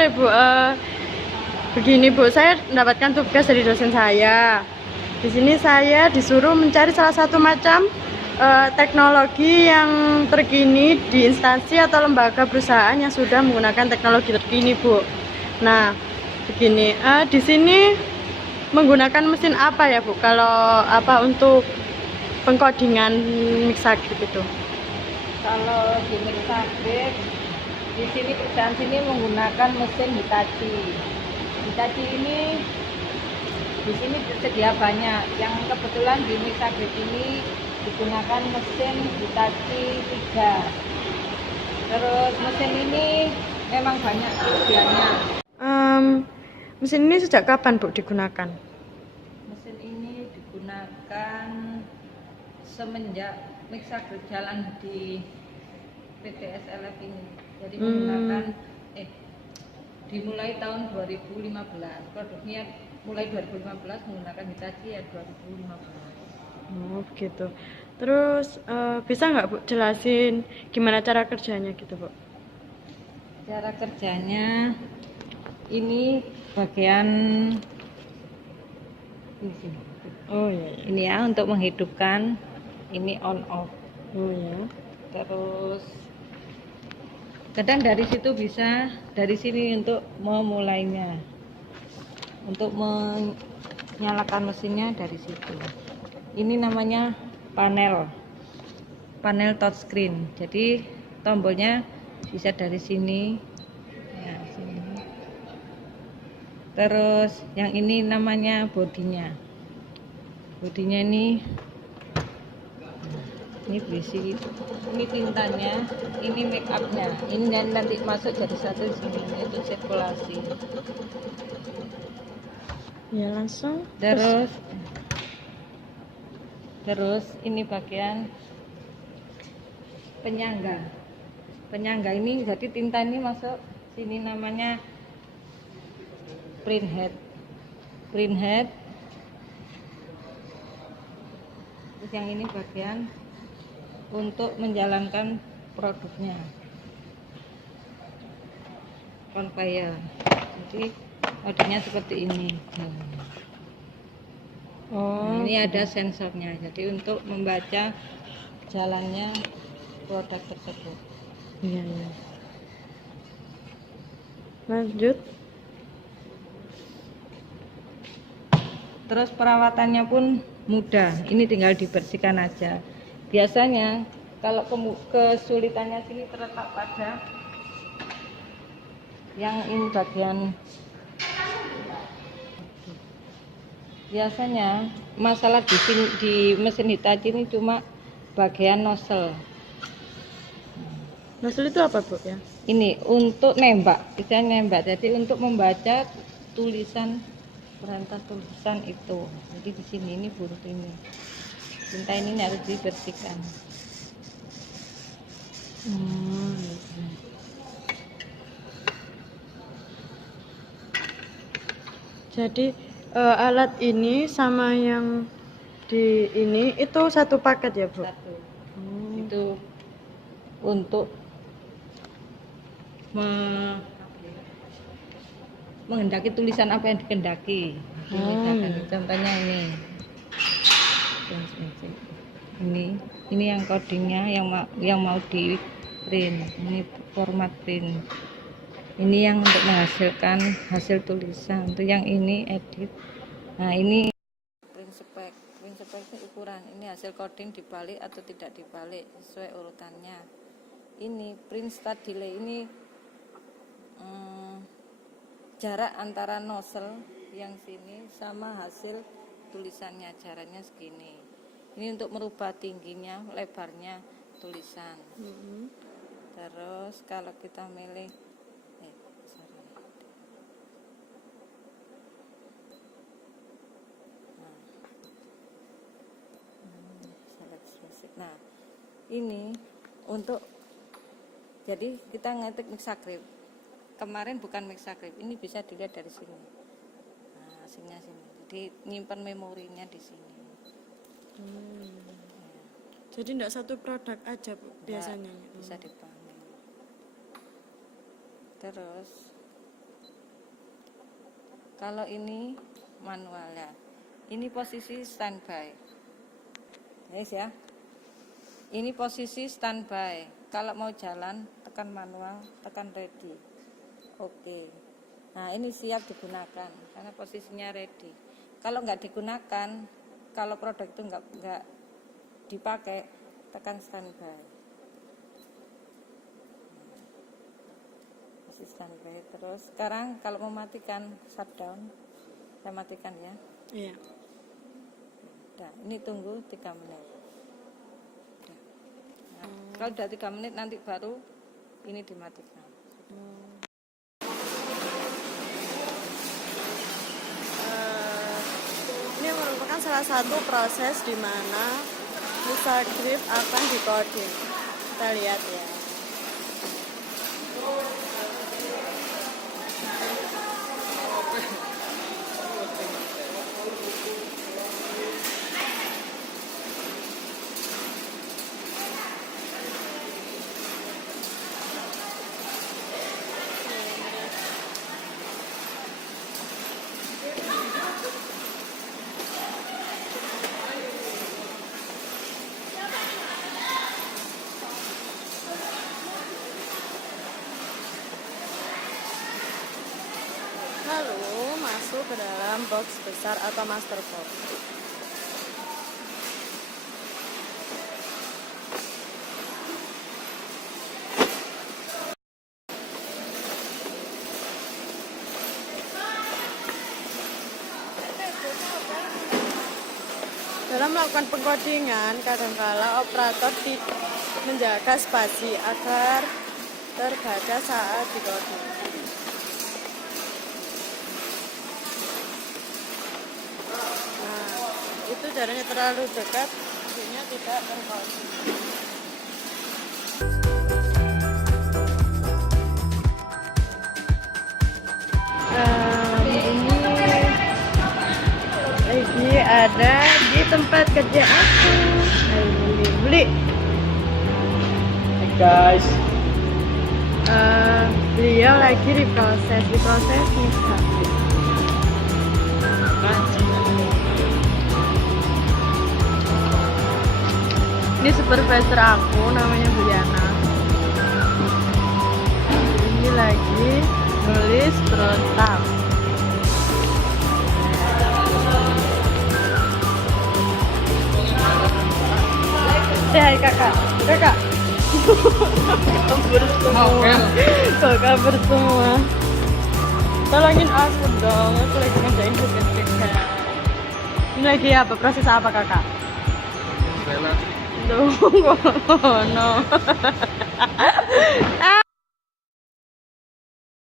sore Bu. Begini Bu, saya mendapatkan tugas dari dosen saya. Di sini saya disuruh mencari salah satu macam teknologi yang terkini di instansi atau lembaga perusahaan yang sudah menggunakan teknologi terkini Bu. Nah, begini, di sini menggunakan mesin apa ya Bu? Kalau apa untuk pengkodingan Mixagrip itu? Kalau di Mixagrip, di sini perusahaan sini menggunakan mesin Hitachi. Hitachi ini di sini tersedia banyak. Yang kebetulan di Mixagrip ini digunakan mesin Hitachi 3. Terus mesin ini memang banyak kelebihannya. Mesin ini sejak kapan Bu digunakan? Mesin ini digunakan semenjak Mixagrip jalan di PT SLF ini. Jadi menggunakan dimulai tahun 2015. Produknya mulai 2015 menggunakan Hitachi ya 2015. Oh begitu. Terus bisa nggak Bu jelasin gimana cara kerjanya gitu Bu? Cara kerjanya ini bagian ini sini. Oh iya. Ini ya untuk menghidupkan, ini on off. Oh ya. Terus kadang dari situ bisa, dari sini untuk memulainya, untuk menyalakan mesinnya dari situ. Ini namanya panel touchscreen. Jadi tombolnya bisa dari sini, ya, sini. Terus yang ini namanya bodinya. Bodinya ini berisi, ini tintanya, ini make upnya, ini nanti masuk jadi satu di sini untuk sirkulasi. Ya langsung. Terus ini bagian penyangga. Penyangga ini jadi tinta ini masuk sini namanya print head. Terus yang ini bagian untuk menjalankan produknya, conveyor. Jadi modelnya seperti ini. Oh. Ini ada sensornya. Jadi untuk membaca jalannya produk tersebut. Iya ya. Lanjut. Terus perawatannya pun mudah. Ini tinggal dibersihkan aja. Biasanya kalau kesulitannya sini terletak pada yang ini bagian. Biasanya masalah di sini, di mesin Hitachi ini cuma bagian nozzle. Nozzle itu apa Bu ya? Ini untuk nembak, bisa nembak. Jadi untuk membaca tulisan, perintah tulisan itu. Jadi di sini ini buntu ini. Tinta ini harus dibersihkan. Jadi alat ini sama yang di ini itu satu paket ya Bu? Satu. Itu untuk menghendaki tulisan apa yang dikehendaki. Contohnya ini yang codingnya yang mau di print, ini format print. Ini yang untuk menghasilkan hasil tulisan. Untuk yang ini edit. Nah ini print spec itu ukuran. Ini hasil coding dibalik atau tidak dibalik sesuai urutannya. Ini print start delay, ini jarak antara nozzle yang sini sama hasil tulisannya, jaraknya segini. Ini untuk merubah tingginya, lebarnya tulisan. Terus kalau kita milih nah ini untuk, jadi kita ngetik Mixagrip. Kemarin bukan Mixagrip, ini bisa dilihat dari sini. Nah, hasilnya sini. Jadi nyimpan memorinya di sini. Jadi tidak satu produk aja Bu, biasanya? Bisa dipakai. Terus Kalau ini manual ya. Ini posisi standby. Guys ya. Ini posisi standby. Kalau mau jalan, tekan manual, tekan ready. Oke. Nah, ini siap digunakan karena posisinya ready. Kalau nggak digunakan, kalau produk itu nggak dipakai, tekan standby. Masih standby terus. Sekarang kalau mau matikan shutdown, saya matikan ya. Iya. Udah, ini tunggu 3 menit. Udah. Nah, kalau udah 3 menit nanti baru ini dimatikan. Ini merupakan salah satu proses di mana Visa Grip akan di-coding. Kita lihat ya. Lalu masuk ke dalam box besar atau master box. Dalam melakukan pengkodingan, kadangkala operator menjaga spasi agar terbaca saat dikoding. Itu jaraknya terlalu dekat, hasilnya tidak terkoding. Ini ada di tempat kerja aku. Ayo beli. Hey guys, Beliau lagi diproses nih sapi. Ini supervisor aku, namanya Bu Yana. Ini lagi nulis protap. Hai kakak. Kabur semua. Kok kabur semua? Tolongin aku dong, aku lagi ngerjain tugas. Ini lagi apa? Proses apa kakak? Rela. Tunggu, no.